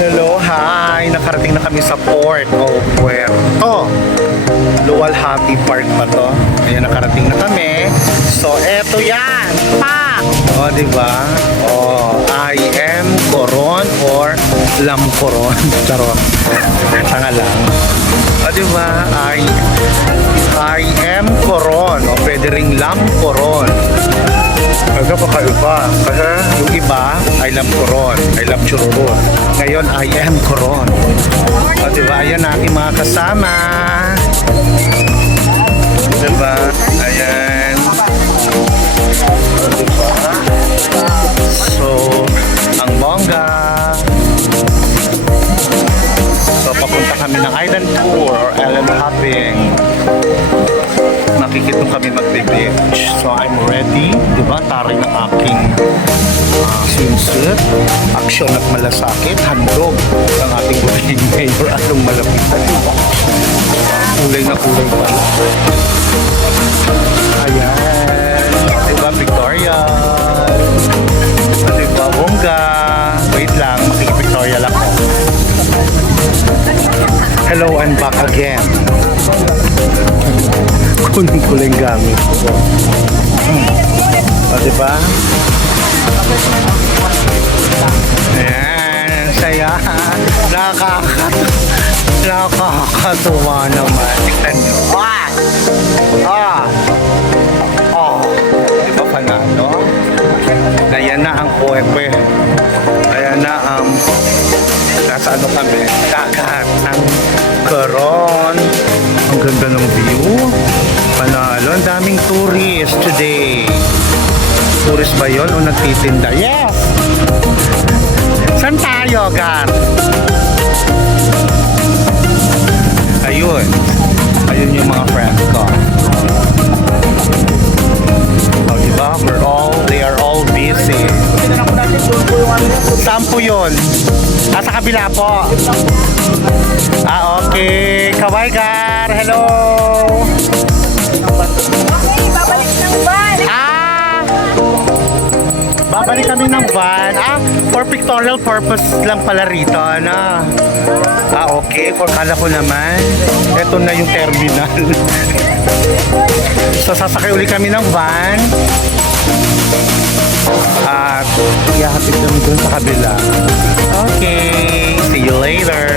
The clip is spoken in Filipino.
Hello, hi! Nakarating na kami sa port of Puerto. Luwalhati Park pa to. Ayan, nakarating na kami. So, eto yan! Pak! O, di ba? O, I am Coron or Lam Coron. Charot. Tanga lang. O, di ba? I, I am Coron. O, pwede ring Lam Coron. Aga pa iba. Kasi yung iba, I love Coron. I love Chururun. Ngayon, I am Coron. O, diba? Ayan na ating mga kasama. Diba? Ayan. Diba? So, ang bongga. So, papunta kami ng island tour or island hopping nakikitong kami magbe-beach. So I'm ready, di ba? Taray ng aking swimsuit. Action at malasakit. Handog ang ating buting mayor. Anong malapitan? Kulay na kulay pa. Ayan. Di ba, Victoria? Di ba, bongga? Wait lang, makikipictoria lang ako. Hello, I'm back again. Kunin ko lang gamit. Hmm. O, diba? Ayan, saya. Nakakatu nakakatuwa naman. Ah! Ah! Oh! Di ba panalo? Ayan na ang puwepe. Ayan na ang nasa ano kami, dagat ng Coron. Ang ganda ng view. Panalo, ang daming tourist today. Tourist ba yun o nagtitinda? Yes! Saan tayo, Gar? Ayun. Ayun yung mga friends ko. Oh, diba? We're all, they are all busy. Saan po yun? Ah, sa kabila po. Ah, okay. Kawai, Gar. Hello. Okay, babalik ng van. Babalik kami ng van. Ah, for pictorial purpose lang pala rito, ano? Ah, okay. For kala ko naman, eto na yung terminal. so, sasakay uli kami ng van. At ihahatid kami dun sa kabila. Okay. See you later.